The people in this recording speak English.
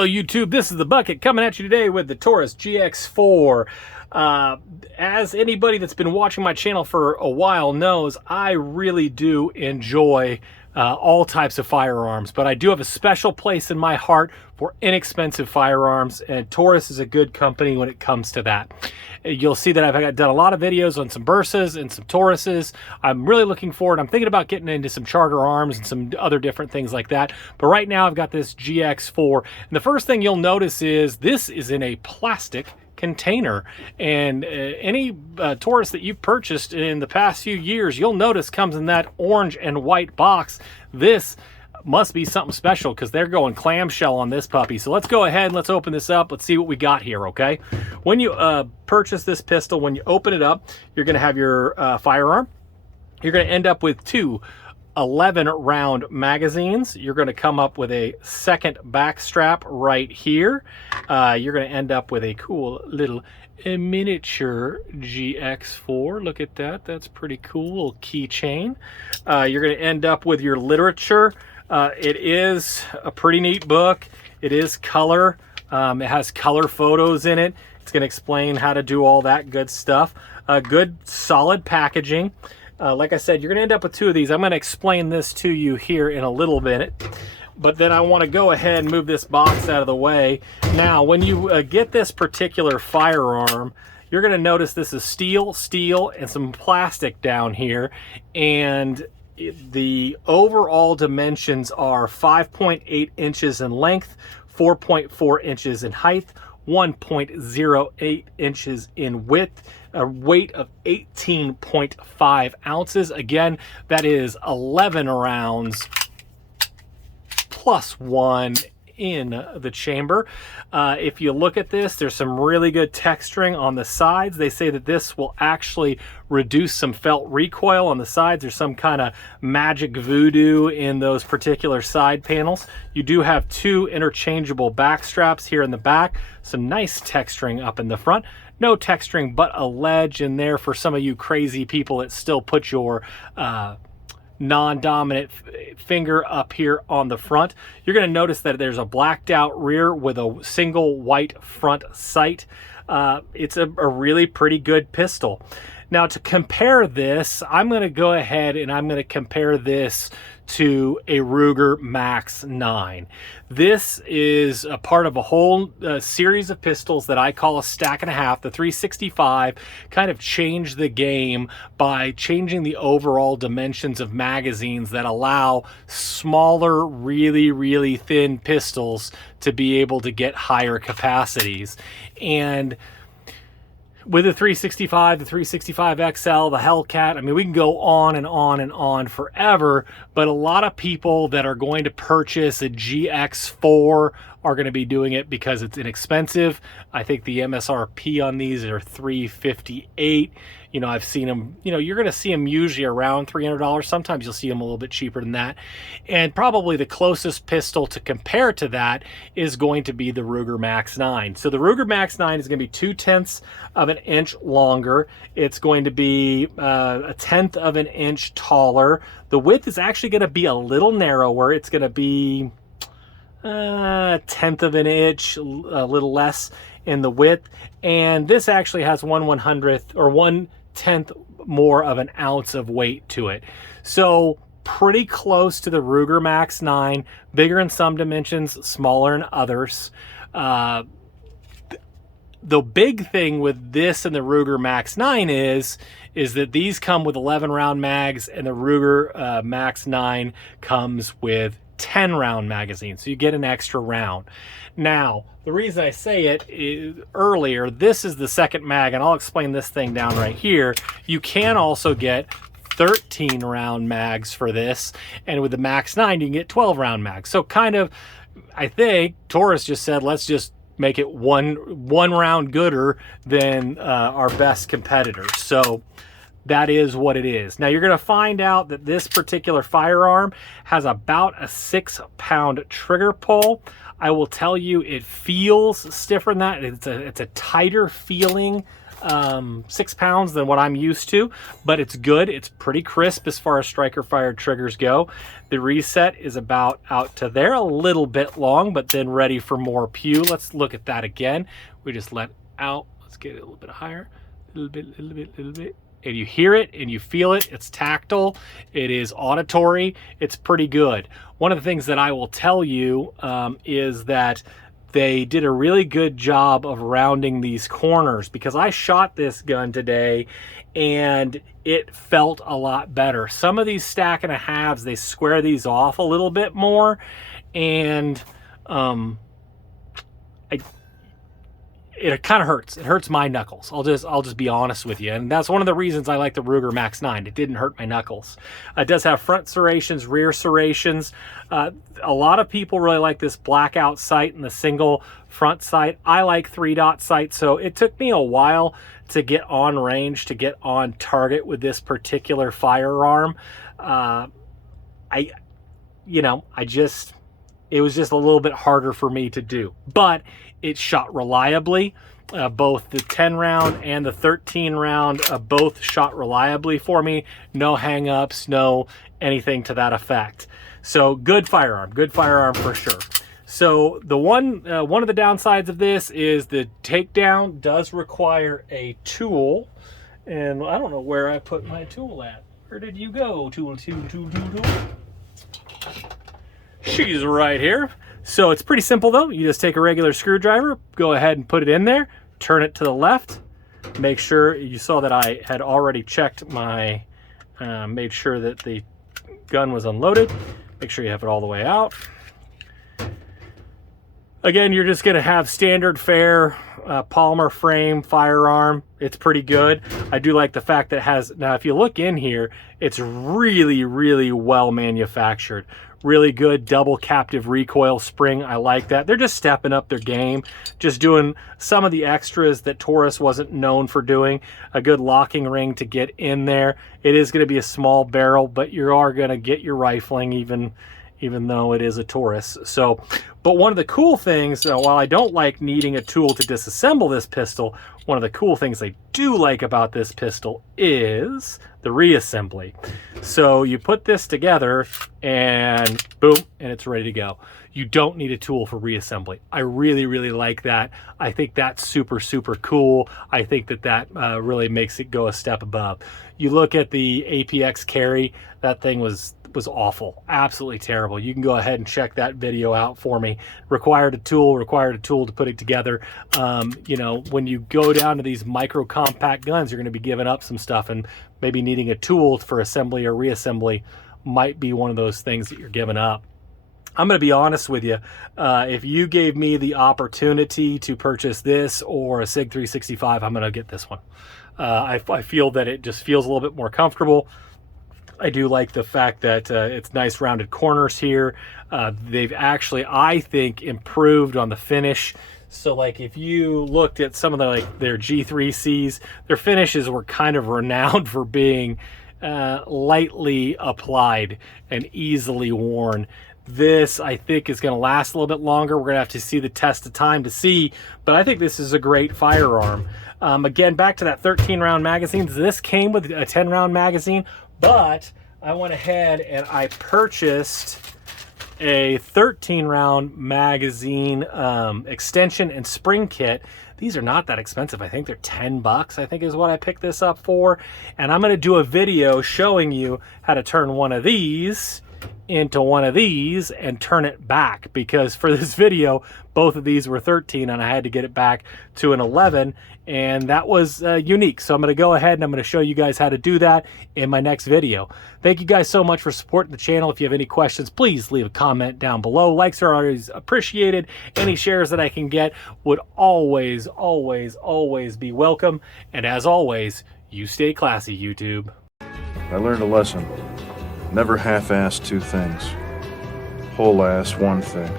Hello YouTube, this is the Bucket coming at you today with the Taurus GX4. As anybody that's been watching my channel for a while knows, I really do enjoy all types of firearms, but I do have a special place in my heart for inexpensive firearms, and Taurus is a good company when it comes to that. You'll see that I've done a lot of videos on some Bursas and some Tauruses. I'm really looking forward. I'm thinking about getting into some Charter arms and some other different things like that. But right now I've got this GX4. And the first thing you'll notice is this is in a plastic container. And any Taurus that you've purchased in the past few years, you'll notice comes in that orange and white box. This must be something special because they're going clamshell on this puppy. So let's go ahead and let's open this up. Let's see what we got here, okay? When you purchase this pistol, when you open it up, you're going to have your firearm. You're going to end up with two 11-round magazines. You're going to come up with a second back strap right here. You're going to end up with a cool little miniature GX4. Look at that. That's pretty cool. Little keychain. You're going to end up with your literature. It is a pretty neat book. It is color. It has color photos in it. It's going to explain how to do all that good stuff. Good solid packaging. Like I said, you're going to end up with two of these. I'm going to explain this to you here in a little bit, but then I want to go ahead and move this box out of the way. Now, when you get this particular firearm, you're going to notice this is steel, and some plastic down here, and the overall dimensions are 5.8 inches in length, 4.4 inches in height, 1.08 inches in width, a weight of 18.5 ounces. Again, that is 11 rounds plus one in the chamber. If you look at this, there's some really good texturing on the sides. They say that this will actually reduce some felt recoil on the sides. There's some kind of magic voodoo in those particular side panels. You do have two interchangeable back straps here in the back. Some nice texturing up in the front. No texturing but a ledge in there for some of you crazy people that still put your non-dominant finger up here on the front. You're going to notice that there's a blacked out rear with a single white front sight. It's a really pretty good pistol. Now, to compare this, I'm going to go ahead and I'm going to compare this to a Ruger Max 9. This is a part of a whole series of pistols that I call a stack and a half. The 365 kind of changed the game by changing the overall dimensions of magazines that allow smaller, really thin pistols to be able to get higher capacities. And with the 365, the 365 XL, the Hellcat, I mean, we can go on and on and on forever, but a lot of people that are going to purchase a GX4 are going to be doing it because it's inexpensive. I think the MSRP on these are $358. You know, I've seen them, you know, you're going to see them usually around $300. Sometimes you'll see them a little bit cheaper than that. And probably the closest pistol to compare to that is going to be the Ruger Max 9. So the Ruger Max 9 is going to be 2/10 of an inch longer. It's going to be a 1/10 of an inch taller. The width is actually going to be a little narrower. It's going to be a 1/10 of an inch, a little less in the width. And this actually has 1/100th or 1/10 more of an ounce of weight to it. So pretty close to the Ruger Max 9, bigger in some dimensions, smaller in others. The big thing with this and the Ruger Max 9 is that these come with 11-round mags, and the Ruger Max 9 comes with 10-round magazines, so you get an extra round. Now, the reason I say it is, earlier, this is the second mag, and I'll explain this thing down right here. You can also get 13-round mags for this, and with the Max 9, you can get 12-round mags. So kind of, I think Taurus just said, let's just make it one round gooder than our best competitors. So that is what it is. Now, you're going to find out that this particular firearm has about a 6-pound trigger pull. I will tell you, it feels stiffer than that. It's a tighter feeling 6 pounds than what I'm used to, but it's good. It's pretty crisp as far as striker fired triggers go. The reset is about out to there, a little bit long, but then ready for more pew. Let's look at that again. We just let out. Let's get it a little bit higher, a little bit. And you hear it and you feel it. It's tactile. It is auditory. It's pretty good. One of the things that I will tell you is that they did a really good job of rounding these corners, because I shot this gun today and it felt a lot better. Some of these stack and a halves, they square these off a little bit more, and it kind of hurts. It hurts my knuckles. I'll just be honest with you. And that's one of the reasons I like the Ruger Max 9. It didn't hurt my knuckles. It does have front serrations, rear serrations. A lot of people really like this blackout sight and the single front sight. I like 3-dot sight, so it took me a while to get on range, to get on target with this particular firearm. It was just a little bit harder for me to do, but it shot reliably. Both the 10 round and the 13 round both shot reliably for me. No hang-ups, no anything to that effect. So good firearm for sure. So the one of the downsides of this is the takedown does require a tool, and I don't know where I put my tool at. Where did you go, tool? She's right here. So it's pretty simple though. You just take a regular screwdriver, go ahead and put it in there, turn it to the left. Make sure, you saw that I had already checked my, made sure that the gun was unloaded. Make sure you have it all the way out. Again, you're just gonna have standard fare polymer frame firearm. It's pretty good. I do like the fact that it has, now if you look in here, it's really, really well manufactured. Really good double captive recoil spring. I like that. They're just stepping up their game, just doing some of the extras that Taurus wasn't known for doing. A good locking ring to get in there. It is going to be a small barrel, but you are going to get your rifling even though it is a Taurus. So, but one of the cool things, while I don't like needing a tool to disassemble this pistol, one of the cool things I do like about this pistol is the reassembly. So you put this together and boom, and it's ready to go. You don't need a tool for reassembly. I really, really like that. I think that's super, super cool. I think that really makes it go a step above. You look at the APX carry, that thing was awful, absolutely terrible. You can go ahead and check that video out for me. Required a tool to put it together. You know, when you go down to these micro compact guns, you're going to be giving up some stuff, and maybe needing a tool for assembly or reassembly might be one of those things that you're giving up. I'm going to be honest with you. If you gave me the opportunity to purchase this or a SIG 365, I'm going to get this one. I feel that it just feels a little bit more comfortable. I do like the fact that it's nice rounded corners here. They've actually, I think, improved on the finish. So like if you looked at some of their G3Cs, their finishes were kind of renowned for being lightly applied and easily worn. This, I think, is going to last a little bit longer. We're going to have to see the test of time to see, but I think this is a great firearm. Again, back to that 13-round magazine. This came with a 10-round magazine, but I went ahead and I purchased a 13-round magazine extension and spring kit. These are not that expensive. I think they're 10 bucks, I think is what I picked this up for. And I'm going to do a video showing you how to turn one of these into one of these and turn it back, because for this video both of these were 13 and I had to get it back to an 11, and that was unique. So I'm going to go ahead and I'm going to show you guys how to do that in my next video. Thank you guys so much for supporting the channel. If you have any questions, please leave a comment down below. Likes are always appreciated. Any shares that I can get would always be welcome. And as always, you stay classy, YouTube. I learned a lesson. Never half-ass two things. Whole-ass one thing.